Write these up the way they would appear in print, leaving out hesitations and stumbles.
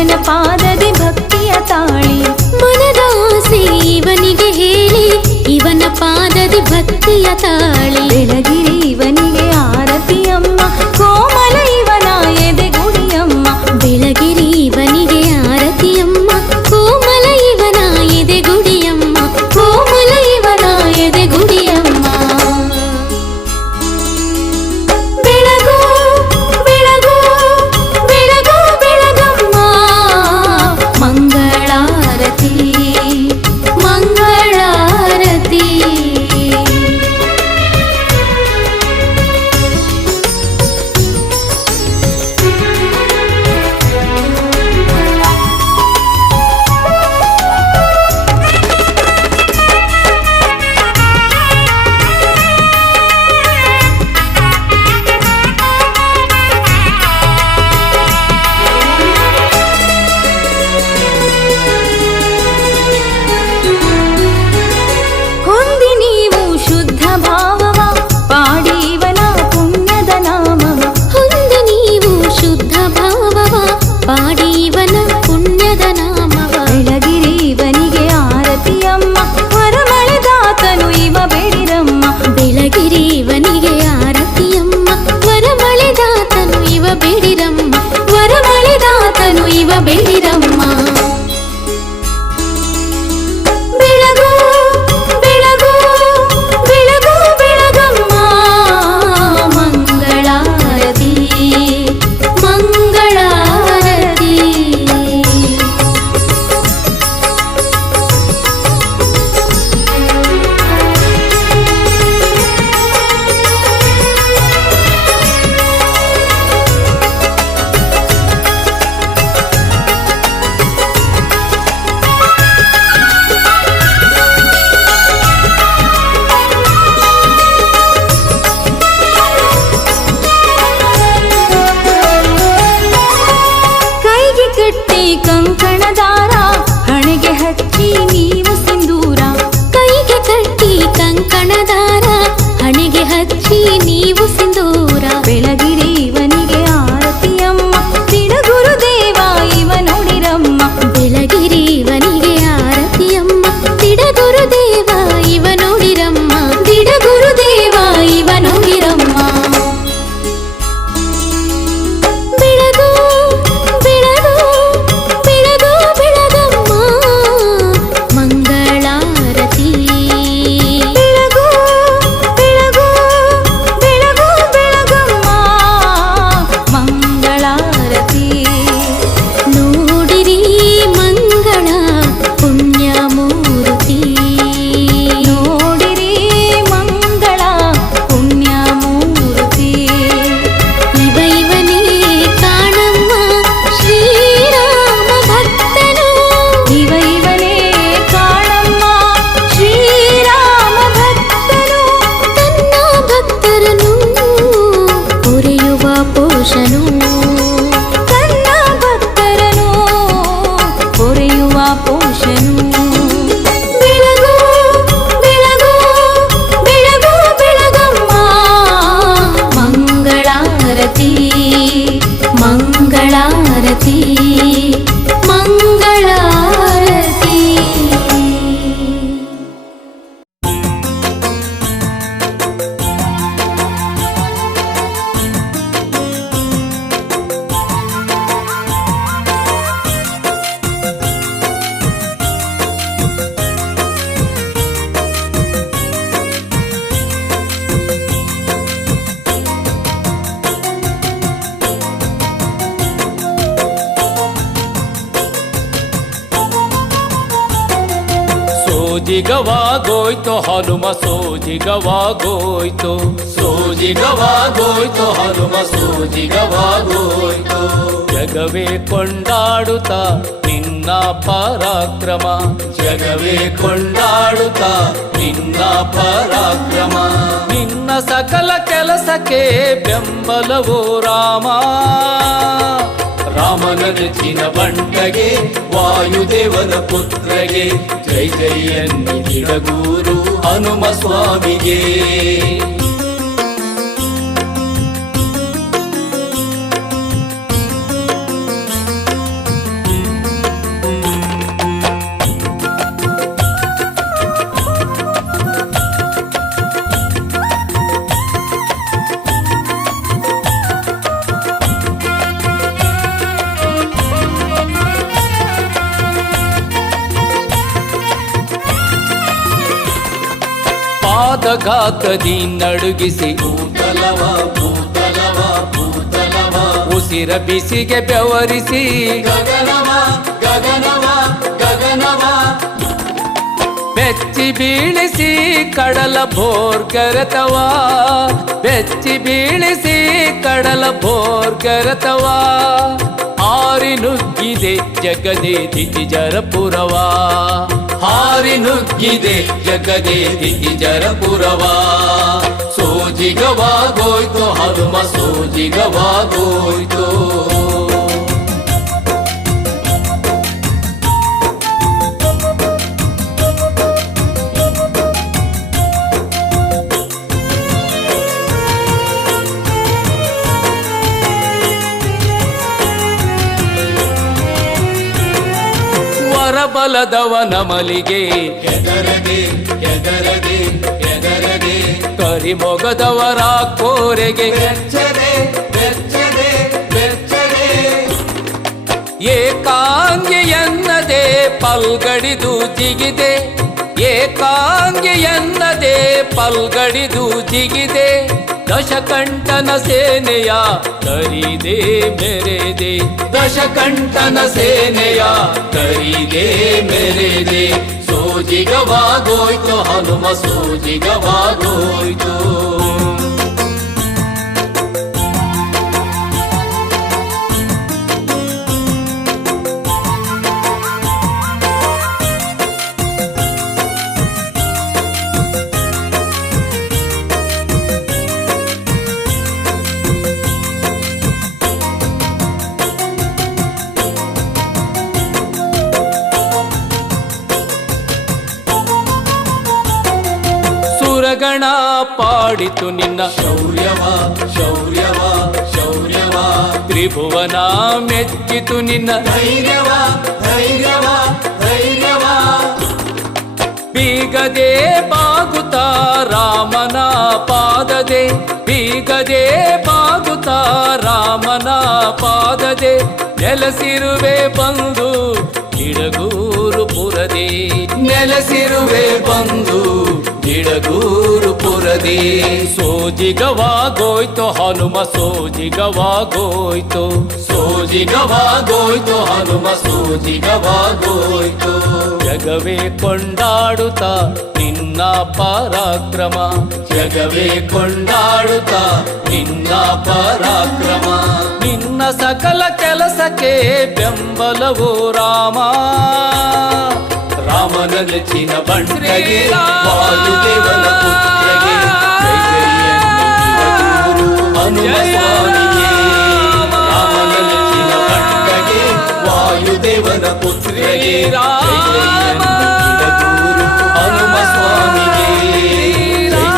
ಇವನ ಪಾದದಿ ಭಕ್ತಿಯ ತಾಳಿ. ಮನದ ಆಸೆ ಇವನಿಗೆ ಹೇಳಿ ಇವನ ಪಾದದಿ ಭಕ್ತಿಯ ತಾಳಿ. ಬೆಳಗಿರಿ ಇವನಿಗೆ ಆರತಿಯಮ್ಮ, ಕೋಮಲ ಇವನ ಎದೆಗುಡಿಯಮ್ಮ. ಬೆಳಗಿರಿ ಇವನಿಗೆ ಆರತಿಯಮ್ಮ, ಕೋಮಲ ಇವನ ಎದೆಗುಡಿಯಮ್ಮ. ಕೋಮಲ ಇವನ ಎದೆಗುಡಿಯಮ್ಮ. ಬೆಳಗು ಬೆಳಗು ಬೆಳಗು ಬೆಳಗಮ್ಮ, ಮಂಗಳಾರತಿ ಮಂಗಳಾರತಿ. ಹೊಂದಿ ನೀವು ಶುದ್ಧ ಭಾವವ, ಪಾಡಿ ಇವನ ಪುಣ್ಯದ ನಾಮವ. ಹೊಂದಿ ನೀವು ಶುದ್ಧ ಭಾವವ, ಪಾಡಿ ಇವನ ಪುಣ್ಯದ ನಾಮವ. ಬೆಳಗಿರಿ ಇವನಿಗೆ ಆರತಿಯಮ್ಮ, ವರಮಳೆದಾತನು ಇವ ಬೇಡಿರಮ್ಮ. ಬೆಳಗಿರಿ ಇವನಿಗೆ ಆರತಿಯಮ್ಮ, ವರಮಳೆದಾತನು ಇವ ಬೇಡಿರಮ್ಮ. ವರಮಳೆದಾತನು ಇವ ಬೇಡಿರಮ್ಮ. ಬೆಳಗು ಬೆಳಗು ಬೆಳಗು ಬೆಳಗಮ್ಮ, ಮಂಗಳಾರತಿ ಮಂಗಳಾರತಿ. ಕೈಗೆ ಕಟ್ಟಿ ಕಂಕಣದಾರ, ಹಣೆಗೆ ಹಚ್ಚಿ ನೀವು ಸಿಂಧೂರ. ಕೈಗೆ ಕಟ್ಟಿ ಕಂಕಣದಾರ, ಹಣೆಗೆ ಹಚ್ಚಿ ನೀವು ಸಿಂಧೂರ. ಬೆಳಗಿರಿ ಇವನಿಗೆ ಆರತಿಯಮ್ಮ, ತಿಡಗುರುದೇವ ಇವ ನೋಡಿರಮ್ಮ. ಬೆಳಗಿರಿ ಇವನಿಗೆ ಆರತಿಯಮ್ಮ, ತಿಡಗುರುದೇವ ಇವ ನೋಡಿರಮ್ಮ. ತಿಡಗುರುದೇವ ಇವ ನೋಡಿರಮ್ಮ. ಬೆಳಗು ಬೆಳಗು ಬೆಳಗು ಬೆಳಗಮ್ಮ, ಮಂಗಳಾರತಿ ಬೆಳಗು ಬೆಳಗು ಬೆಳಗು ಬೆಳಗಮ್ಮ, ಮಂಗಳಾರತಿ. ನೋಡಿರಿ ಮಂಗಳ ಪುಣ್ಯಮೂರ್ತಿ. ನೋಡಿರಿ ಮಂಗಳ ಪುಣ್ಯಮೂರ್ತಿ. ಇವ ಇವನೇ ಕಾಣಮ್ಮ ಶ್ರೀರಾಮ ಭಕ್ತನು. ಇವ ಇವನೇ ಕಾಣಮ್ಮ ಶ್ರೀರಾಮ ಭಕ್ತನು. ತನ್ನ ಭಕ್ತರನು ಪೊರೆಯುವ ಪೋಷನು. ತನ್ನ ಭಕ್ತರನು ಪೊರೆಯುವ ಪೋಷನು. ಬೆಳಗು ಬೆಳಗು ಬೆಳಗು ಬೆಳಗಮ್ಮ, ಮಂಗಳಾರತಿ ಮಂಗಳಾರತಿ ಮಂಗಳಾರತಿ. ಸೋಜಿಗವಾಗೋಯ್ತು ಹನುಮ ಸೋಜಿಗವಾಗೋಯ್ತು. ಸೋಜಿಗವಾಗೋಯ್ತು ಹನುಮ ಸೋಜಿಗವಾಗೋಯ್ತು. ಜಗವೇ ಕೊಂಡಾಡುತ್ತ ನಿನ್ನ ಪರಾಕ್ರಮ. ಜಗವೇ ಕೊಂಡಾಡುತ್ತ ನಿನ್ನ ಪರಾಕ್ರಮ. ನಿನ್ನ ಸಕಲ ಕೆಲಸಕ್ಕೆ ಬೆಂಬಲವೋ ರಾಮ. ರಾಮನ ನೆಚ್ಚಿನ ಬಂಟಗೆ ವಾಯುದೇವನ ಪುತ್ರಗೆ ಜೈ ಜೈ ಎನ್ನಿದಿಡಗೂರು ಹನುಮ ಸ್ವಾಮಿಗೆ. ಗಾತ್ರದಿ ನಡುಗಿಸಿ ಭೂತಲವ ಭೂತಲವ ಭೂತಲವ ಉಸಿರ ಬಿಸಿಗೆ ಬೆವರಿಸಿ ಗಗನವ ಗಗನವ ಗಗನವ ಬೆಚ್ಚಿ ಬೀಳಿಸಿ ಕಡಲ ಭೋರ್ಗರತವ ಬೆಚ್ಚಿ ಬೀಳಿಸಿ ಕಡಲ ಭೋರ್ಗರತವ ಹಾರಿ ನುಗ್ಗಿದೆ ಜಗದೇ ದಿತಿಜರಪುರವ ಹಾರಿ ನುಗ್ಗಿದೆ ಜಗದೇ ದಿತಿಜರಪುರವ ಸೋಜಿಗವಾಗೋಯ್ತು ಹನುಮ ಸೋಜಿಗವಾಗೋಯ್ತು ಬಲದವನ ಮಲಿಗೆ ಎದರದೆ ಎದರದೆ ಎದರದೆ ಕರಿಮೊಗದವರ ಕೋರೆಗೆ ಬೆಚ್ಚದೆ ಬೆಚ್ಚದೆ ಬೆಚ್ಚದೆ ಏಕಾಂಗಿಯನ್ನದೆ ಪಲ್ಗಡಿದು ಜಿಗಿದೆ ಏಕಾಂಗಿಯನ್ನದೆ ಪಲ್ಗಡಿದು ಜಿಗಿದೆ ದಶಕಂಠನ ಸೇನೆಯ ಕರಿದೆ ಮೆರೆದೆ ದಶಕಂಠನ ಸೇನೆಯ ಕರಿದೆ ಮೆರೆದೆ ಸೋಜಿಗವಾಗೋಯ್ತು ಹನುಮ ಸೋಜಿಗವಾಗೋಯ್ತು ಗಣ ಪಾಡಿತು ನಿನ್ನ ಶೌರ್ಯವ ಶೌರ್ಯವ ಶೌರ್ಯವ ತ್ರಿಭುವನ ಮೆಚ್ಚಿತು ನಿನ್ನ ಧೈರ್ಯವ ಧೈರ್ಯವ ಧೈರ್ಯವ ಬೀಗದೆ ಬಾಗುತ್ತ ರಾಮನ ಪಾದದೆ ಬೀಗದೆ ಬಾಗುತ್ತ ರಾಮನ ಪಾದದೆ ನೆಲೆಸಿರುವೆ ಬಂದು ಗಿಡಗೂರು ಪುರದೆ ನೆಲೆಸಿರುವೆ ಬಂದು ಗಿಡಗೂರು ಪುರದೆ ಸೋಜಿಗವಾಗೋಯ್ತು ಹನುಮ ಸೋಜಿಗವಾಗೋಯ್ತು ಸೋಜಿಗವಾಗೋಯ್ತು ಹನುಮ ಸೋಜಿಗವಾಗೋಯ್ತು ಜಗವೇ ಕೊಂಡಾಡುತ್ತ ನಿನ್ನ ಪರಾಕ್ರಮ ಜಗವೇ ಕೊಂಡಾಡುತ್ತ ನಿನ್ನ ಪರಾಕ್ರಮ ನಿನ್ನ ಸಕಲ ಕೆಲಸಕ್ಕೆ ಬೆಂಬಲವು ರಾಮ ರಾಮನ ನೆಚ್ಚಿನ ಬಂಟಗೆ ವಾಯುದೇವನ ಪುತ್ರಗೆ ಜೈ ಜೈ ಹನುಮ ಸ್ವಾಮಿಗೆ ರಾಮನ ನೆಚ್ಚಿನ ಬಂಟಗೆ ವಾಯುದೇವನ ಪುತ್ರಗೆ ಜೈ ಜೈ ಹನುಮ ಸ್ವಾಮಿಗೆ ಜೈ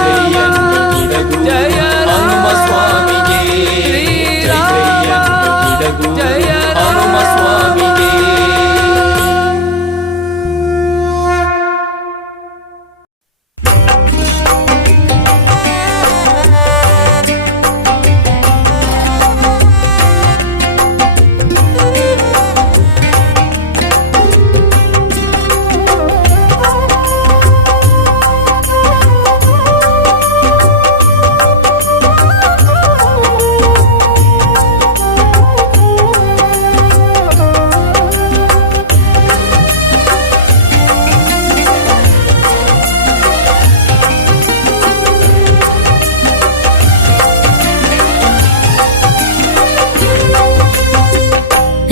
ಜೈ ಹನುಮ ಸ್ವಾಮಿಗೆ ಜೈ ಜೈ ಹನುಮ ಸ್ವಾಮಿಗೆ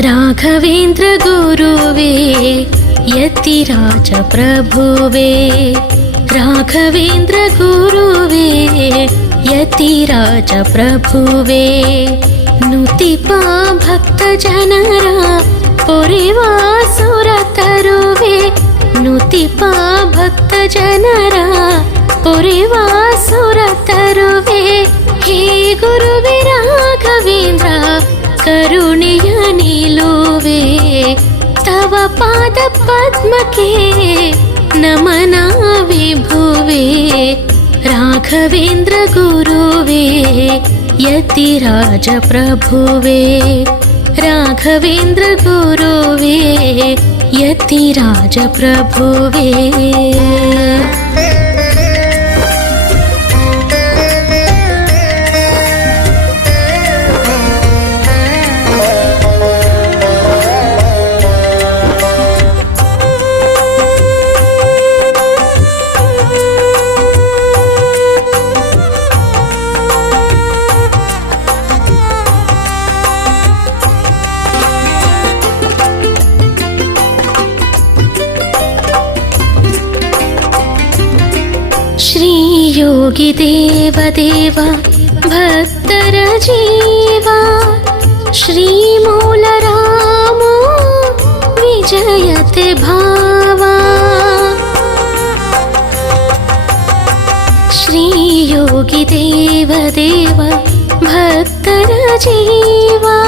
ರಾಘವೇಂದ್ರ ಗುರುವೇ ಯತಿರಾಜ ಪ್ರಭುವೇ ರಾಘವೇಂದ್ರ ಗುರುವೇ ಯತಿರಾಜ ಪ್ರಭುವೇ ನುತಿಪ ಭಕ್ತ ಜನರ ಪೊರೆವಾ ಸುರ ತರುವೆ ನುತಿಪ ಭಕ್ತ ಜನರ ಪೊರೆವಾ ಸುರ ತರುವೆ ಹೇ ಗುರುವೇ ರಾಘವೇಂದ್ರ ಕರುಣೆಯ ನಿಲುವೆ ತವ ಪಾದ ಪದ್ಮಕ್ಕೆ ನಮನ ವಿಭುವೆ ರಾಘವೇಂದ್ರ ಗುರುವೇ ಯತಿರಾಜ ಪ್ರಭುವೇ ರಾಘವೇಂದ್ರ ಗುರುವೇ ಯತಿರಾಜ ಪ್ರಭುವೇ योगी देवदेव भक्तर जीवा श्रीमूलरामो विजयते भावा श्री योगी देवदेव भक्तर जीवा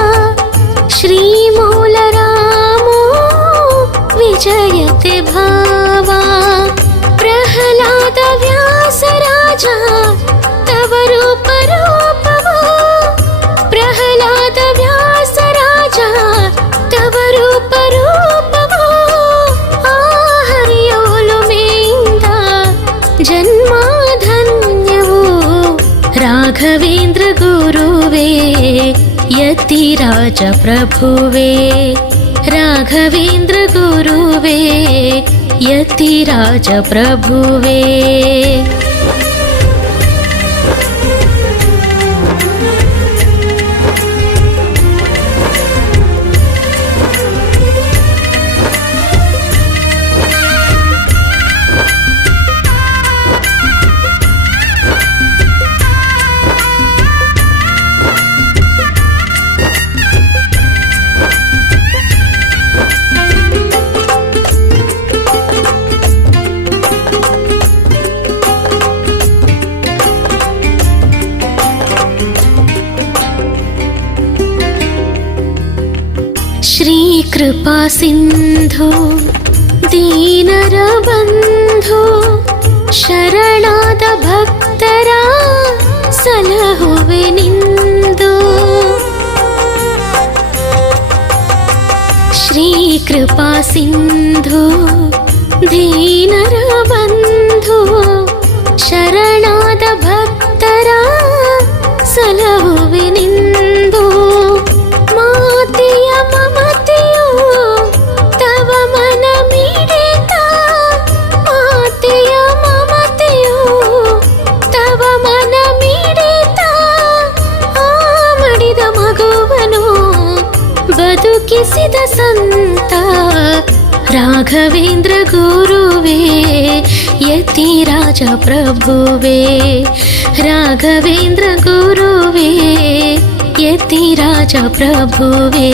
श्रीमूलरामो विजयते भावा प्रह्लाद व्यास राजा तव रूप रूपवो प्रह्लाद व्यास राजा तव रूप रूपवो हरियोलुमेंद जन्माधन्यवो राघवेंद्र गुरुवे यतिराज प्रभुवे राघवेंद्र गुरुवे यतिराज प्रभुवे कृपा सिंधु दीनर बंधु शरणाद भक्ತರ ಸಲಹುವೆ ನಿಂದು ಶ್ರೀ ಕೃಪಾ ಸಿಂಧು ದೀನರ ಬಂಧು ಶರಣಾದ ಭಕ್ತರ ಸಲಹುವೆ ನಿಂದು ಮಾತೆಯ ಮಮತೆಯು ತವ ಮನ ಮಿಡಿತ ಮಾತೆಯ ಮಮತೆಯು ತವ ಮನ ಮಿಡಿತ ಆ ಮಡಿದ ಮಗುವನು ಬದುಕಿಸಿದ ಸಂತ ರಾಘವೇಂದ್ರ ಗುರುವೇ ಯತಿರಾಜ ಪ್ರಭುವೇ ರಾಘವೇಂದ್ರ ಗುರುವೇ ಯತಿರಾಜ ಪ್ರಭುವೇ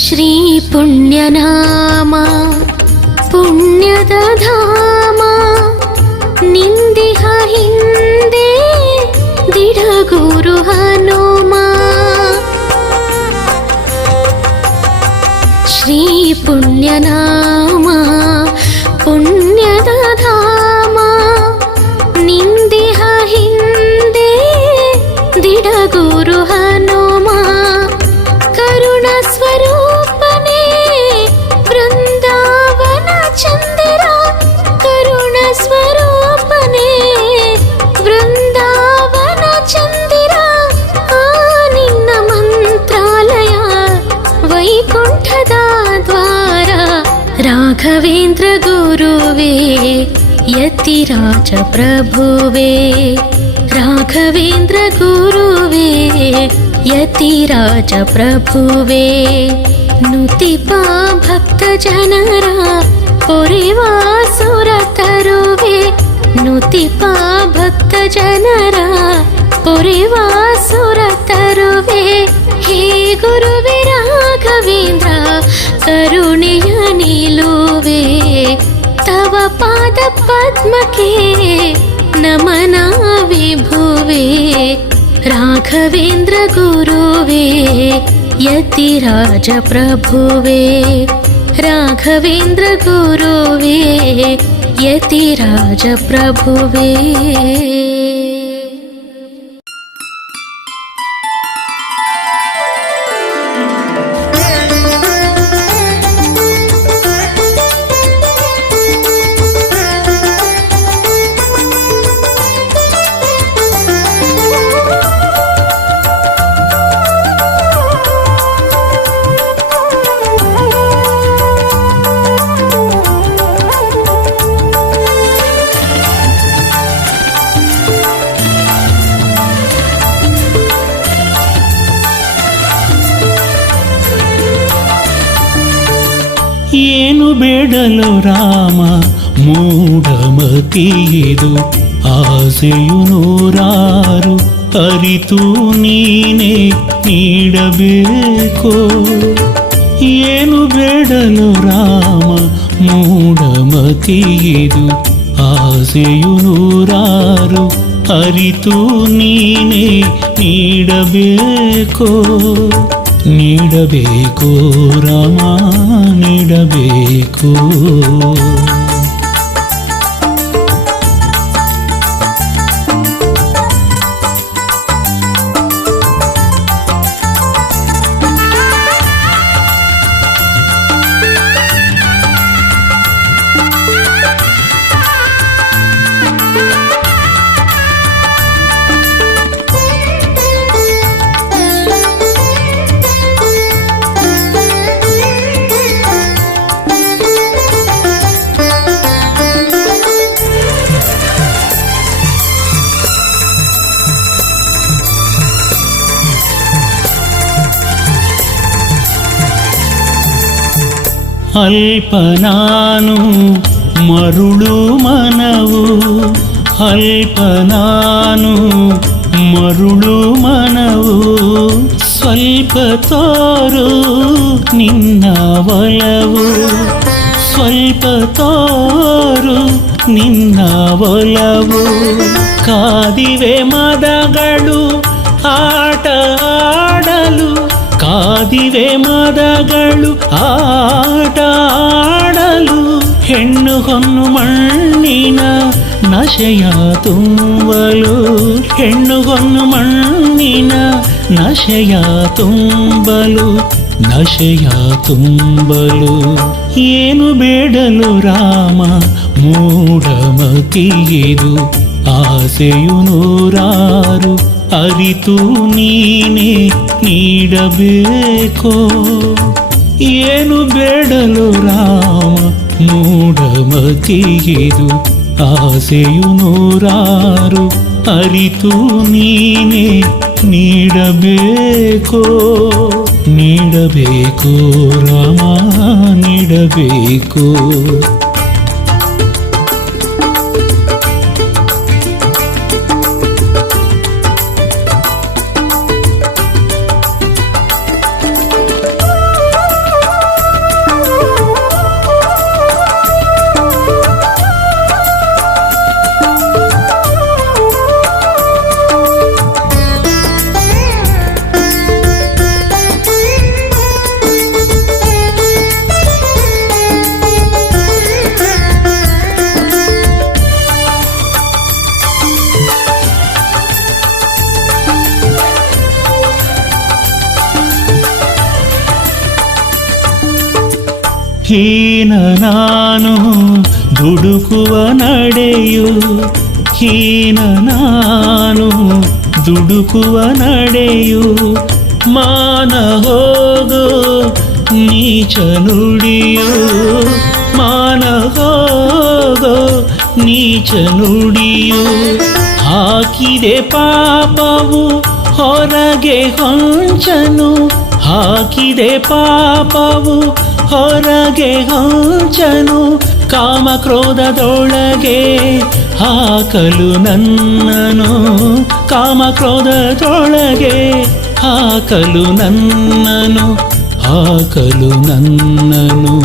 ಶ್ರೀ ಪುಣ್ಯನಾಮ ಪುಣ್ಯದ ಧಾಮ ನಿಂದಿಹ ಹಿಂದೆ ದಿಢಗುರು ಹನುಮ ಶ್ರೀ ಪುಣ್ಯನಾಮ ಪುಣ್ಯದ ಧಾಮ ನಿಂದಿಹ ಹಿಂದೆ ದಿಢಗುರು ಹನುಮ ಕರುಣ ಸ್ವರೂಪನೇ ವೃಂದಾವನ ಚಂದಿರ ಕರುಣ ಸ್ವರೂಪನೇ ವೃಂದಾವನ ಚಂದಿರ ಆ ನಿನ್ನ ಮಂತ್ರಾಲಯ ವೈಕುಂಠದ ದ್ವಾರ ರಾಘವೇಂದ್ರ ಗುರುವೇ ಯತಿರಾಜ ಪ್ರಭುವೇ ರಾಘವೇಂದ್ರ ಗುರುವೇ ಯತಿರಾಜ ಪ್ರಭುವೇ ನುತಿಪ ಭಕ್ತ ಜನರ ಪೊರೆವ ಸುರ ತರುವೆ ನುತಿಪ ಭಕ್ತ ಜನರ ಪೊರೆವ ಸುರ ತರುವೆ ಹೇ ಗುರುವೇ ರಾಘವೇಂದ್ರ ಕರುಣೆಯ ನಿಲುವೆ ತವ ಪಾದ ಪದ್ಮಕ್ಕೆ ನಮನ ವಿಭುವೆ ರಾಘವೇಂದ್ರ ಗುರುವೇ ಯತಿರಾಜ ಪ್ರಭುವೇ ರಾಘವೇಂದ್ರ ಗುರುವೇ ಯತಿರಾಜ ಪ್ರಭುವೇ ಏನು ಬೇಡಲು ರಾಮ ಮೂಢಮತಿಯಿದು ಆಸೆಯು ನೂರಾರು ಅರಿತು ನೀನೇ ನೀಡಬೇಕು. ಏನು ಬೇಡಲು ರಾಮ ಮೂಢಮತಿಯಿದು ಆಸೆಯು ನೂರಾರು ಅರಿತು ನೀನೇ ನೀಡಬೇಕು. ನೀಡಬೇಕು ರಾಮ ನೀಡಬೇಕು. ಅಲ್ಪ ನಾನು ಮರುಳು ಮನವು, ಅಲ್ಪ ನಾನು ಮರುಳು ಮನವು, ಸ್ವಲ್ಪ ತೋರು ನಿನ್ನ ಒಲವು, ಸ್ವಲ್ಪ ತೋರು ನಿನ್ನ ಒಲವು. ಕಾದಿವೆ ಮದಗಳು ಆಟ ಆಡಲು, ಕಾದಿವೆ ಮದಗಳು ಆಟ ಆಡಲು. ಹೆಣ್ಣು ಹೊನ್ನು ಮಣ್ಣಿನ ನಶೆಯ ತುಂಬಲು, ಹೆಣ್ಣು ಹೊನ್ನು ಮಣ್ಣಿನ ನಶೆಯ ತುಂಬಲು, ನಶೆಯ ತುಂಬಲು. ಏನು ಬೇಡಲು ರಾಮ ಮೂಢಮತಿಯಿದು ಆಸೆಯು ನೂರಾರು ಅರಿತು ನೀನೇ ನೀಡಬೇಕು. ಏನು ಬೇಡಲು ರಾಮ ಮೂಢಮತಿಯಿದು ಆಸೆಯು ನೂರಾರು ಅರಿತು ನೀನೇ ನೀಡಬೇಕು. ನೀಡಬೇಕು ರಾಮ ನೀಡಬೇಕು. ಹೀನ ನಾನು ದುಡುಕುವ ನಡೆಯು, ಹೀನ ನಾನು ದುಡುಕುವ ನಡೆಯು. ಮಾನ ಹೋಗೋ ನೀಚ ನುಡಿಯು, ಮಾನ ಹೋಗೋ ನೀಚ ನುಡಿಯು. ಹಾಕಿದೆ ಪಾಪವು ಹೊರಗೆ ಹೊಂಚನು, ಹಾಕಿದೆ ಪಾಪವು ಹೊರಗೆ ಹೊಂಚನು. ಕಾಮಕ್ರೋಧದೊಳಗೆ ಹಾಕಲು ನನ್ನನು, ಕಾಮಕ್ರೋಧದೊಳಗೆ ಹಾಕಲು ನನ್ನನು, ಹಾಕಲು ನನ್ನನು.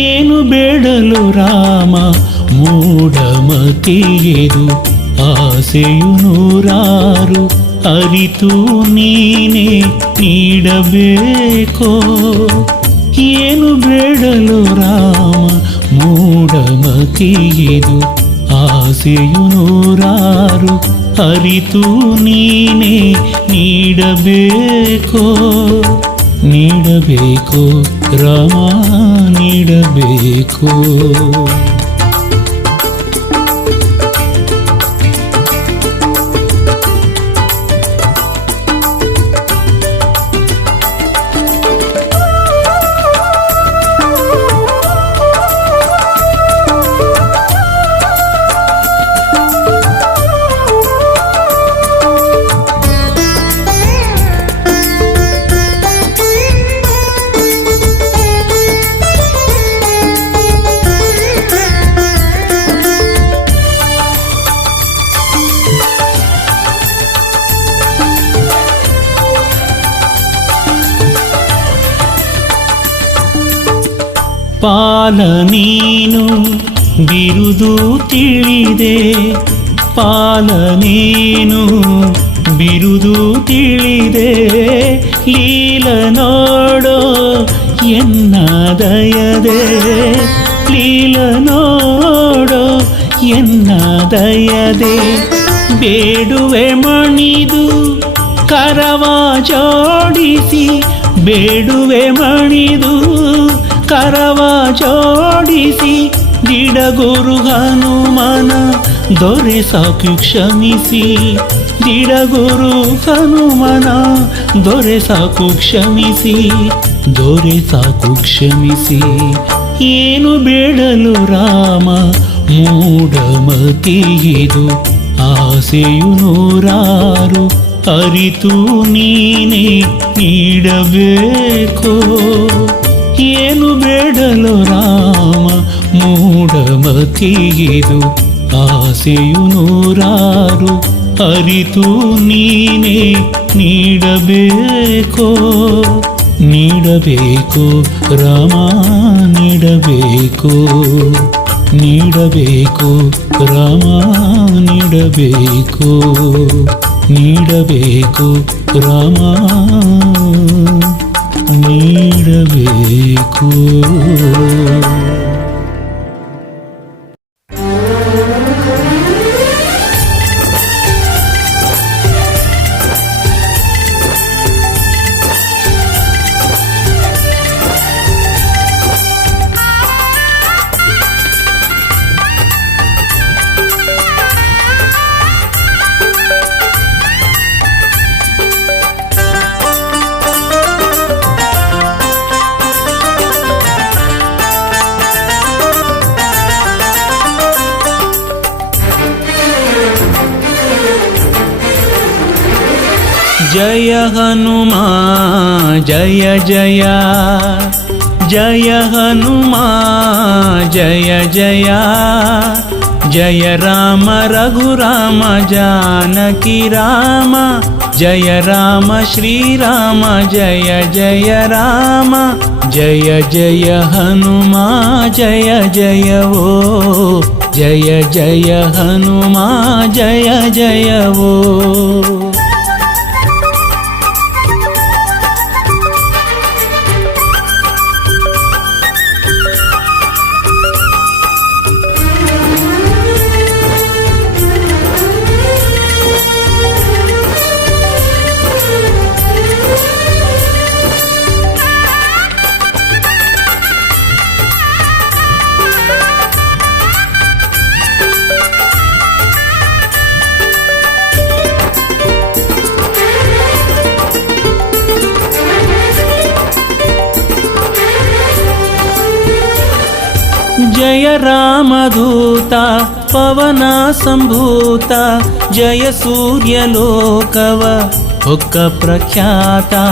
ಏನು ಬೇಡಲು ರಾಮ ಮೂಢಮತಿಯಿದು ಆಸೆಯು ನೂರಾರು ಅರಿತು ನೀನೇ ನೀಡಬೇಕು. ಏನು ಬೇಡಲು ರಾಮ ಮೂಢಮತಿಯಿದು ಆಸೆಯು ನೂರಾರು ಅರಿತು ನೀನೇ ನೀಡಬೇಕು. ನೀಡಬೇಕು ರಾಮ ನೀಡಬೇಕು. ಪಾಲ ನೀನು ಬಿರುದು ತಿಳಿದೆ, ಪಾಲ ನೀನು ಬಿರುದು ತಿಳಿದೆ, ಲೀಲ ನೋಡೋ ಎನ್ನ ದಯದೆ, ಲೀಲ ನೋಡೋ ಎನ್ನ ದಯದೆ. ಬೇಡುವೆ ಮಣಿದು ಕರವ ಜೋಡಿಸಿ, ಬೇಡುವೆ ಮಣಿದು ಕರವ ಜೋಡಿಸಿ, ದಿಡಗುರು ಹನುಮನ ದೊರೆ ಸಾಕು ಕ್ಷಮಿಸಿ, ದಿಡಗುರು ಹನುಮನ ದೊರೆ ಸಾಕು ಕ್ಷಮಿಸಿ, ದೊರೆ ಸಾಕು ಕ್ಷಮಿಸಿ. ಏನು ಬೇಡಲು ರಾಮ ಮೂಢಮತಿಯಿದು, ಆಸೆಯು ನೂರಾರು ಅರಿತು ನೀನೇ ನೀಡಬೇಕೋ. ಏನು ಬೇಡಲು ರಾಮ ಮೂಢಮತಿಯಿದು, ಆಸೆಯು ನೂರಾರು ಅರಿತು ನೀನೇ ನೀಡಬೇಕೋ. ನೀಡಬೇಕು ರಾಮ ನೀಡಬೇಕು, ನೀಡಬೇಕು ರಾಮ ನೀಡಬೇಕು, ನೀಡಬೇಕು ರಾಮ ನೀಡಬೇಕು. जय हनुमान जय जय, जय हनुमान जय जय, जय राम रघुराम जानकी राम, जय राम श्री राम जय जय राम, जय जय हनुमान जय जय ओ, जय जय हनुमान जय जय ओ. जय रामदूता पवन संभूता, जय सूर्यलोकव हुक्क प्रख्याता,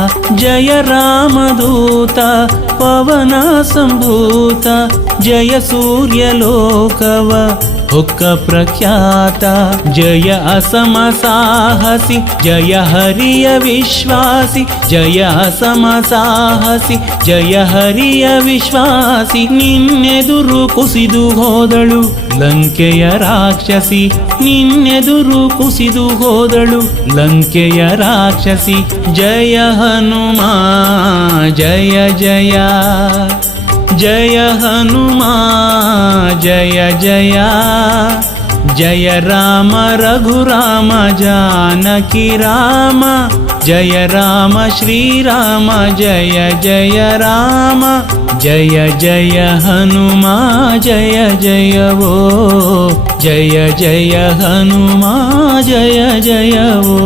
जय रामदूता पवन संभूता, जय सूर्यलोकव हुक्क प्रख्याता, जय असम साहसी जय हरिय विश्वासी, जय असम साहसी जय हरिय विश्वासी. निन्ನೆದುರು ಕುಸಿದು ಹೋದಳು ಲಂಕೆಯ ರಾಕ್ಷಸಿ, ನಿನ್ನೆದುರು ಕುಸಿದು ಹೋದಳು ಲಂಕೆಯ ರಾಕ್ಷಸಿ. ಜಯ ಹನುಮಾನ್ ಜಯ ಜಯ, जय हनुमान जय जय, जय राम रघुराम जानकी राम, जय राम श्री राम जय जय राम, जय जय हनुमान जय जय ओ, जय जय हनुमान जय जय ओ.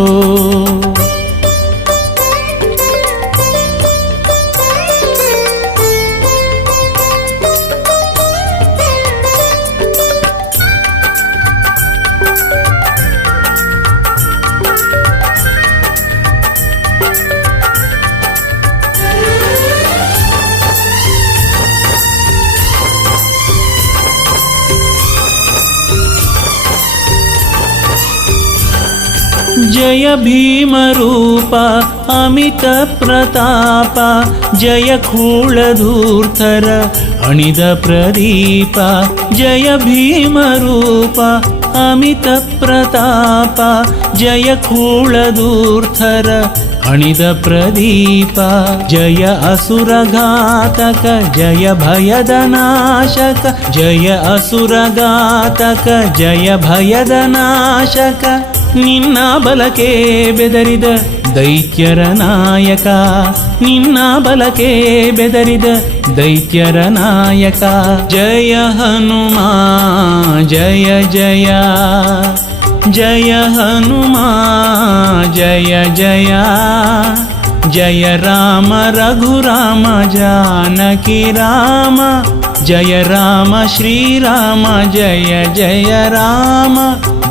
जय भीम रूप अमित प्रताप, जय खूलधूर्धर ಅಣಿದ ಪ್ರದೀಪ ಜಯ ಭೀಮರೂಪ ಅಮಿತ ಪ್ರತಾಪ ಜಯ ಕೂಳದೂರ್ಥರ ಅಣಿದ ಪ್ರದೀಪ ಜಯ ಅಸುರಘಾತಕ ಜಯ ಭಯದ ನಾಶಕ ಜಯ ಅಸುರಘಾತಕ ಜಯ ಭಯದ ನಾಶಕ ನಿನ್ನ ಬಲಕೆ ಬೆದರಿದ ದೈತ್ಯರ ನಾಯಕ ನಿನ್ನ ಬಲಕೆ ಬೆದರಿದ ದೈತ್ಯರ ನಾಯಕ ಜಯ ಹನುಮಾ ಜಯ ಜಯ ಜಯ ಹನುಮಾ ಜಯ ಜಯ ಜಯ ರಾಮ ರಘುರಾಮ ಜಾನಕಿ ರಾಮ ಜಯ ರಾಮ ಶ್ರೀರಾಮ ಜಯ ಜಯ ರಾಮ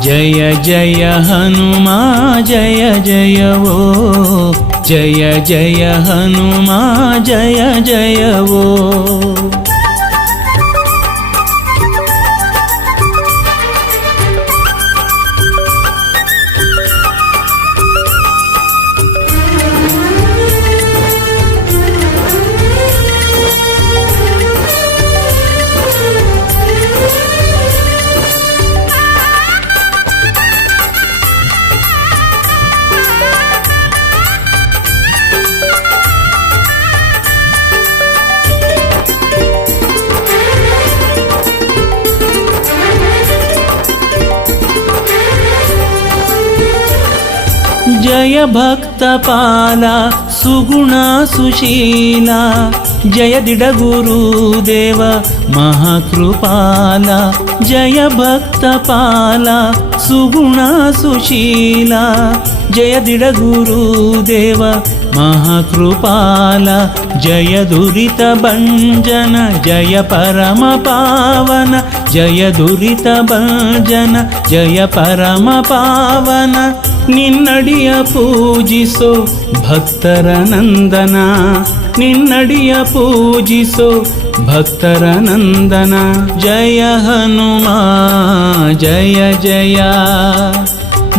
ಜಯ ಜಯ ಹನುಮಾ ಜಯ ಜಯವೋ ಜಯ ಜಯ ಹನುಮಾ ಜಯ ಜಯವೋ ಜಯ ಭಕ್ತಪಾಲ ಸುಗುಣ ಸುಶೀಲ ಜಯ ದಿಡಗುರುದೇವ ಮಹಾಕೃಪಾಲ ಜಯ ಭಕ್ತಪಾಲ ಸುಗುಣ ಸುಶೀಲ ಜಯ ದಿಡಗುರುದೇವ ಮಹಾಕೃಪಾಲ ಜಯ ದುರಿತ ಭಂಜನ ಜಯ ಪರಮ ಪಾವನ ಜಯ ದುರಿತ ಭಂಜನ ಜಯ ಪರಮ ಪಾವನ ನಿನ್ನಡಿಯ ಪೂಜಿಸೋ ಭಕ್ತರ ನಂದನ ನಿನ್ನಡಿಯ ಪೂಜಿಸೋ ಭಕ್ತರ ನಂದನ ಜಯ ಹನುಮಾ ಜಯ ಜಯ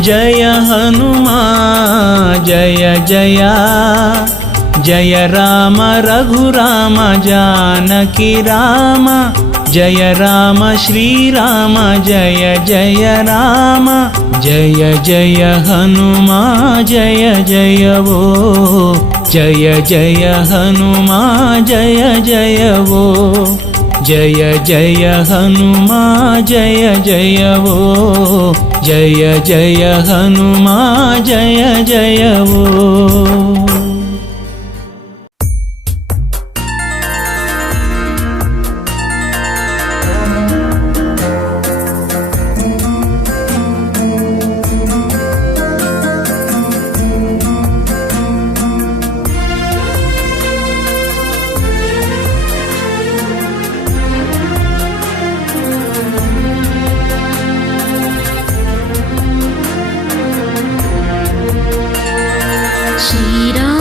ಜಯ ಹನುಮಾ ಜಯ ಜಯ ಜಯ ರಾಮ ರಘುರಾಮ ಜಾನಕಿ ರಾಮ ಜಯ ರಾಮ ಶ್ರೀರಾಮ ಜಯ ಜಯ ರಾಮ ಜಯ ಜಯ ಹನುಮಾ ಜಯ ಜಯವೋ ಜಯ ಜಯ ಹನುಮಾ ಜಯ ಜಯವೋ ಜಯ ಜಯ ಹನುಮಾ ಜಯ ಜಯವೋ ಜಯ ಜಯ ಹನುಮಾ ಜಯ ಜಯವೋ ಶ್ರೀರಾಮ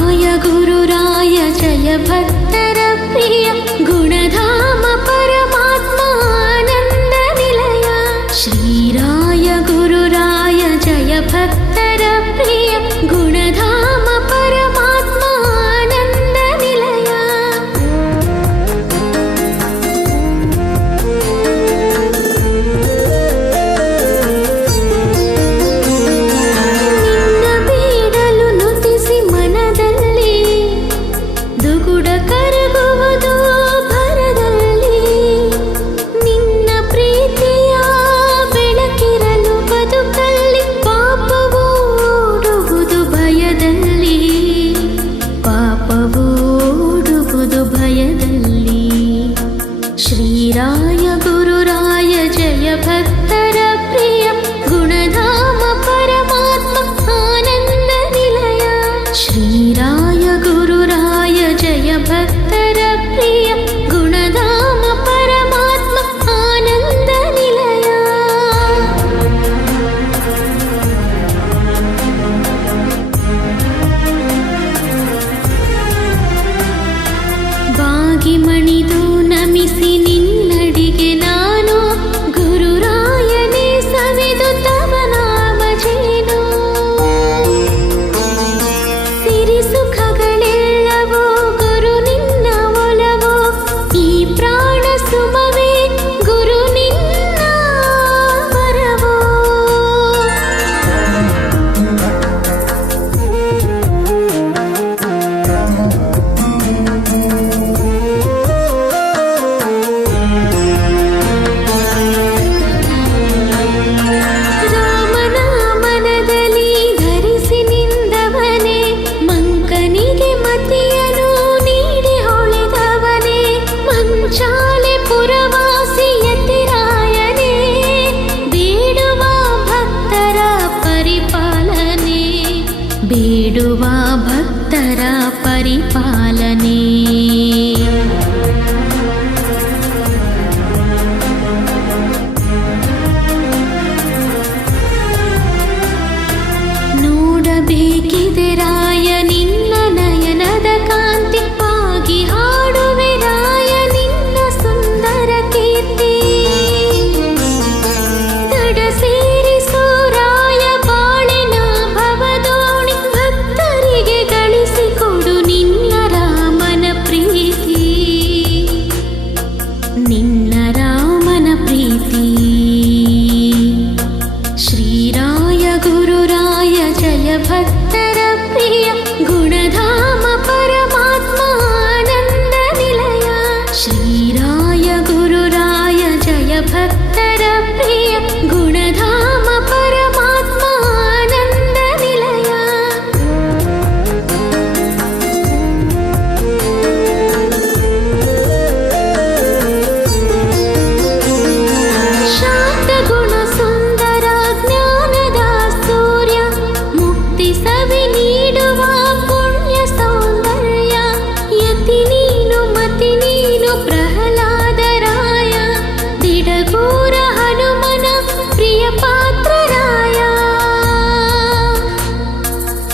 ಬೇಡುವ ಭಕ್ತರ ಪರಿಪಾಲನೆ. ನೋಡಬೇಕಿದೆ ರಾಯ ನಿನ್ನ ನಯನದ ಕಾಂತಿ, ಪಾಗಿ ಹಾಡುವೆ ರಾಯ ನಿನ್ನ ಸುಂದರ ಕೀರ್ತಿ. ದಡ ಸೇರಿಸೋ ರಾಯ ಬಾಳಿನ ಭವದೋಣಿ, ಭಕ್ತರಿಗೆ ಗಳಿಸಿಕೊಡು ನಿನ್ನ ರಾಮನ ಪ್ರೀತಿ, ನಿನ್ನ ರಾಮನ ಪ್ರೀತಿ. ಶ್ರೀರಾಯ ಗುರುರಾಯ ಜಯ ಭಕ್ತರ ಪ್ರಿಯ, ಗುಣಧಾಮ ಪರಮಾತ್ಮ ಆನಂದ ನಿಲಯ. ಶ್ರೀರಾಯ ಗುರುರಾಯ ಜಯ ಭಕ್ತರ ಪ್ರಿಯ, ಗುಣಧಾಮ ಪರಮಾತ್ಮ ಆನಂದ ನಿಲಯ. ಶಾಂತ ಗುಣ ಸುಂದರ ಜ್ಞಾನದ ಸೂರ್ಯ, ಮುಕ್ತಿ ಸವಿ ನೀಡುವ ಪುಣ್ಯ ಸೌಂದರ್ಯ. ಯತಿ ನೀನು ಮತಿ ನೀನು ಪ್ರಹ್ಲಾದ ರಾಯ, ದಿಡಗೂರ ಹನುಮನ ಪ್ರಿಯ ಪಾತ್ರ ರಾಯ.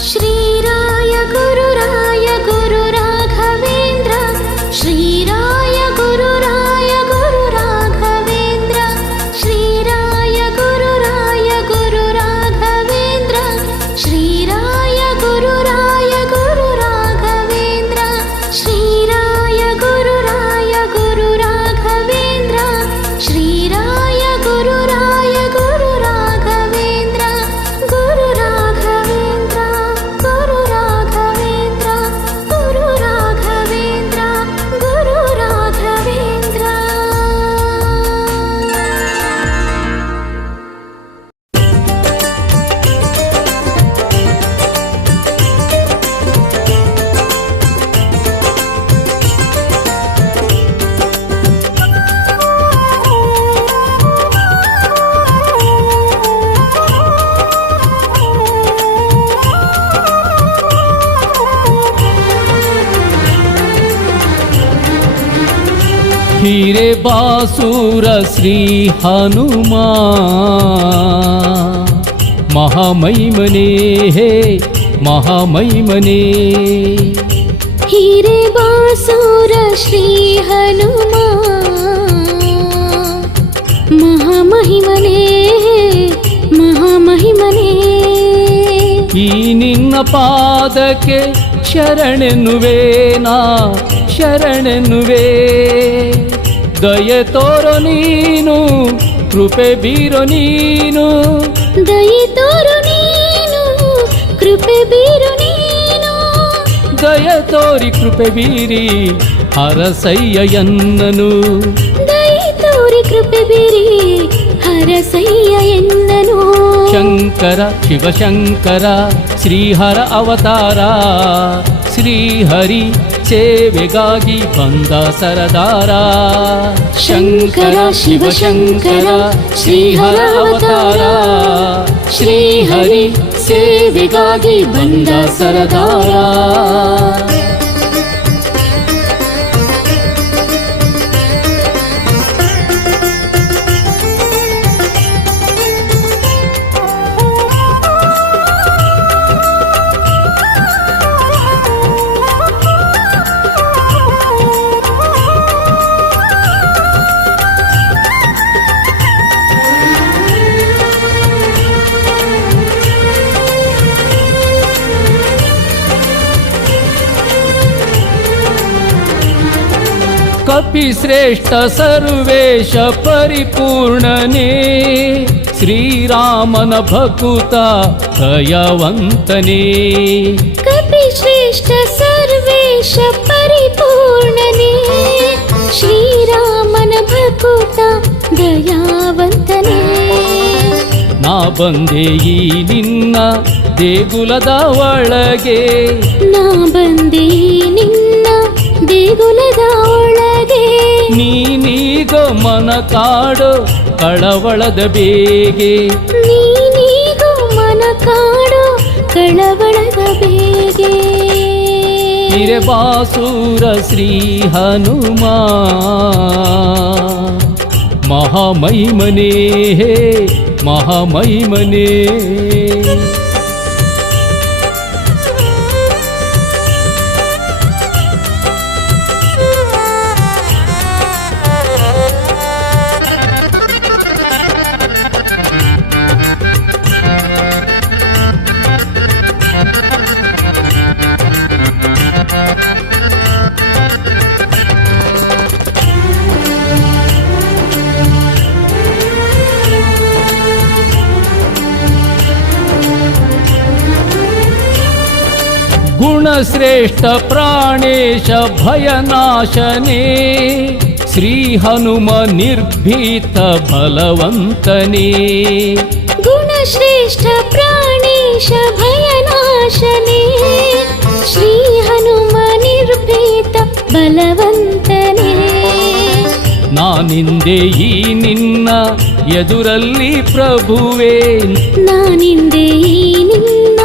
ಶ್ರೀರಾಯ ಗುರುರಾಯ ಗುರು ರಾಘವೇಂದ್ರ, ಶ್ರೀರಾಯ ಗುರುರಾಯ ಗುರು ರಾಘವೇಂದ್ರ, ಶ್ರೀರಾಯ ಗುರುರಾಯ ಗುರು ರಾಘವೇಂದ್ರ, ಶ್ರೀರಾಯ ಗುರುರಾಯ ಗುರು ರಾಘವೇಂದ್ರ, ಶ್ರೀರಾಯ ಗುರುರಾಯ ಗುರು ರಾಘವೇಂದ್ರ, ಶ್ರೀರಾಯ ಗುರುರಾಯ ಗುರು ರಾಘವೇಂದ್ರ. ಗುರು ರಾಘವೇಂದ್ರ ಗುರು ರಾಘವೇಂದ್ರ ಗುರು ರಾಘವೇಂದ್ರ ಗುರು ರಾಘವೇಂದ್ರ. ಹಿರೆ ಬಾಸೂರ ಶ್ರೀ ಹನುಮ, ಮಹಾಮೈಮನೆ ಹೇ ಮಹಾಮೈಮನೆ. ಹಿರೆ ಬಾಸೂರ ಶ್ರೀ ಹನುಮ, ಮಹಾಮಹಿಮನೇ ಮಹಾಮಹಿಮನೇ. ಈ ನಿನ್ನ ಪಾದಕ್ಕೆ ಶರಣೆನ್ನುವೆ ನಾ ಶರಣೆನ್ನುವೆ. ದಯೆ ತೋರೋ ನೀನು, ಕೃಪೆ ಬೀರೋ ನೀನು. ದಯೆ ತೋರು ನೀನು, ಕೃಪೆ ಬೀರು ನೀನು. ದಯೆ ತೋರಿ ಕೃಪೆ ಬೀರಿ ಹರಸಯ್ಯ ಎನ್ನನು. ದಯೆ ತೋರಿ ಕೃಪೆ ಬೀರಿ ಹರಸಯ್ಯ ಎನ್ನನು. ಶಂಕರ ಶಿವಶಂಕರ ಶ್ರೀಹರ ಅವತಾರ, ಶ್ರೀಹರಿ ಸೇವೆಗಾಗಿ ಬಂದ ಸರದಾರ. ಶಂಕರ ಶಿವಶಂಕರ ಶ್ರೀಹರ ಅವತಾರ, ಶ್ರೀಹರಿ ಸೇವೆಗಾಗಿ ಬಂದ ಸರದಾರ. ಕಪಿ ಶ್ರೇಷ್ಠ ಸರ್ವೇಶ ಪರಿಪೂರ್ಣನೇ, ಶ್ರೀರಾಮನ ಭಕುತ ದಯವಂತನೇ. ಕಪಿ ಶ್ರೇಷ್ಠ ಸರ್ವೇಶ ಪರಿಪೂರ್ಣನೇ, ಶ್ರೀರಾಮನ ಭಕುತ ದಯಾವಂತನೇ. ನಾ ಬಂದೆ ಈ ನಿನ್ನ ದೇಗುಲದ ಒಳಗೆ, ನಾ ಬಂದೆ ನಿನ್ನ ದೇಗುಲದ ಒಳಗೆ. ನೀನೀಗ ಮನ ಕಾಡೋ ಕಳವಳದ ಬೇಗೆ, ನೀನೀಗ ಮನ ಕಾಡೋ ಕಳವಳದ ಹಿರೇಬಾಸೂರ ಶ್ರೀ ಹನುಮ ಮಹಾಮಹಿಮನೇ ಹೇ ಮಹಾಮಹಿಮನೇ. ಗುಣಶ್ರೇಷ್ಠ ಪ್ರಾಣೇಶ ಭಯನಾಶನೇ ಶ್ರೀ ಹನುಮ ನಿರ್ಭೀತ ಬಲವಂತನೇ. ಗುಣಶ್ರೇಷ್ಠ ಪ್ರಾಣೇಶ ಭಯನಾಶನೇ ಶ್ರೀ ಹನುಮ ನಿರ್ಭೀತ ಬಲವಂತನೇ. ನಾನಿಂದೆ ಈ ನಿನ್ನ ಎದುರಲ್ಲಿ ಪ್ರಭುವೇ, ನಾನಿಂದೆ ಈ ನಿನ್ನ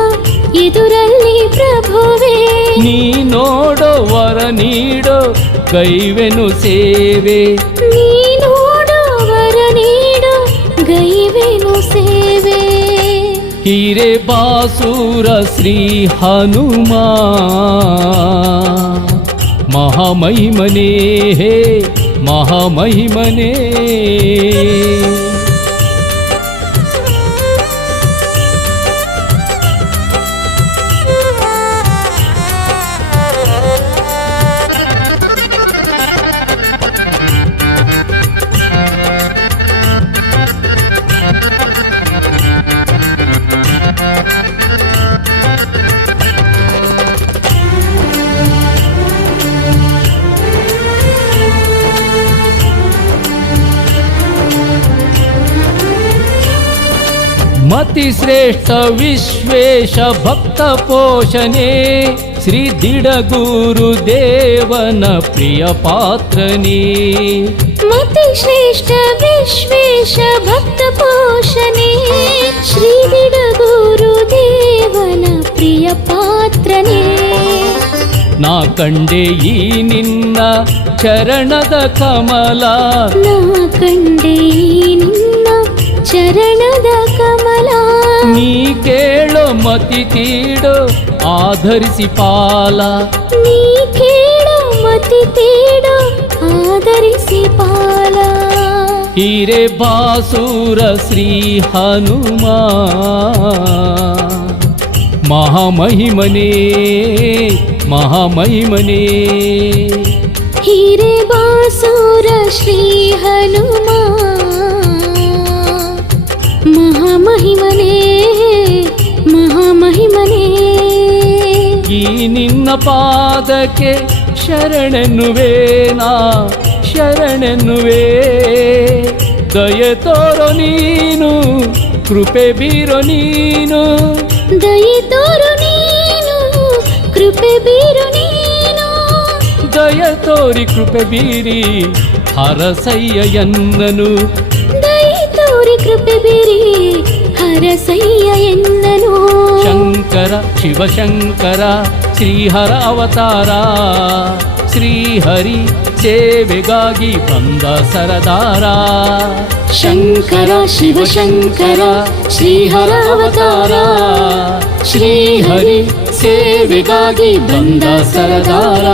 ಎದುರಲ್ಲಿ ಪ್ರಭುವೇ. ನೀ ನೋಡೋ ವರ ನೀಡೋ ಗೈವೆನು ಸೇವೆ, ನೀ ನೋಡೋ ವರ ನೀಡೋ ಗೈವೆನು ಸೇವೆ. ಹಿರೇಬಾಸೂರ ಶ್ರೀ ಹನುಮ ಮಹಾಮಹಿಮನೇ ಹೇ ಮಹಾಮಹಿಮನೇ. ಮತಿ ಶ್ರೇಷ್ಠ ವಿಶ್ವೇಶ ಭಕ್ತ ಪೋಷಣೆ ಶ್ರೀ ದಿಡಗೂರು ದೇವನ ಪ್ರಿಯ ಪಾತ್ರನೇ. ಮತಿ ಶ್ರೇಷ್ಠ ವಿಶ್ವೇಶ ಭಕ್ತ ಪೋಷಣೆ ಶ್ರೀ ದಿಡಗೂರು ದೇವನ ಪ್ರಿಯ ಪಾತ್ರನೇ. ನಾ ಕಂಡೆ ಈ ನಿನ್ನ ಚರಣದ ಕಮಲ, ನಾ ಕಂಡೆ ಈ ನಿನ್ನ ಚರಣದ ಕಮಲ. ನೀ ಕೇಳೋ ಮತಿ ತೀಡೋ ಆಧರಿಸಿ ಪಾಲ, ನೀ ಕೇಳೋ ಮತಿ ತೀಡೋ ಆಧರಿಸಿ ಪಾಲ. ಹಿರೇಬಾಸೂರ ಶ್ರೀ ಹನುಮ ಮಹಾಮಹಿಮನೇ ಮಹಾಮಹಿಮನೇ. ಹಿರೇಬಾಸೂರ ಶ್ರೀ ಹನುಮ ಮಹಾಮಹಿಮನೇ ಮಹಾಮಹಿಮನೇ. ಈ ನಿನ್ನ ಪಾದಕ್ಕೆ ಶರಣೆನ್ನುವೆ ನಾ ಶರಣೆನ್ನುವೆ. ದಯೆ ತೋರೋ ನೀನು ಕೃಪೆ ಬೀರೋ ನೀನು, ದಯೆ ತೋರು ನೀನು ಕೃಪೆ ಬೀರು ನೀನು. ದಯೆ ತೋರಿ ಕೃಪೆ ಬೀರಿ ಹರಸಯ್ಯ ಎನ್ನನು, ದಯೆ ತೋರಿ ಕೃಪೆ ಬೀರಿ ಹರಸಯ್ಯ ಎನ್ನನು. ಶಂಕರ ಶಿವಶಂಕರ ಶ್ರೀಹರ ಅವತಾರ, ಶ್ರೀಹರಿ ಸೇವೆಗಾಗಿ ಬಂದ ಸರದಾರ. ಶಂಕರ ಶಿವಶಂಕರ ಶ್ರೀಹರ ಅವತಾರ, ಶ್ರೀಹರಿ ಸೇವೆಗಾಗಿ ಬಂದ ಸರದಾರ.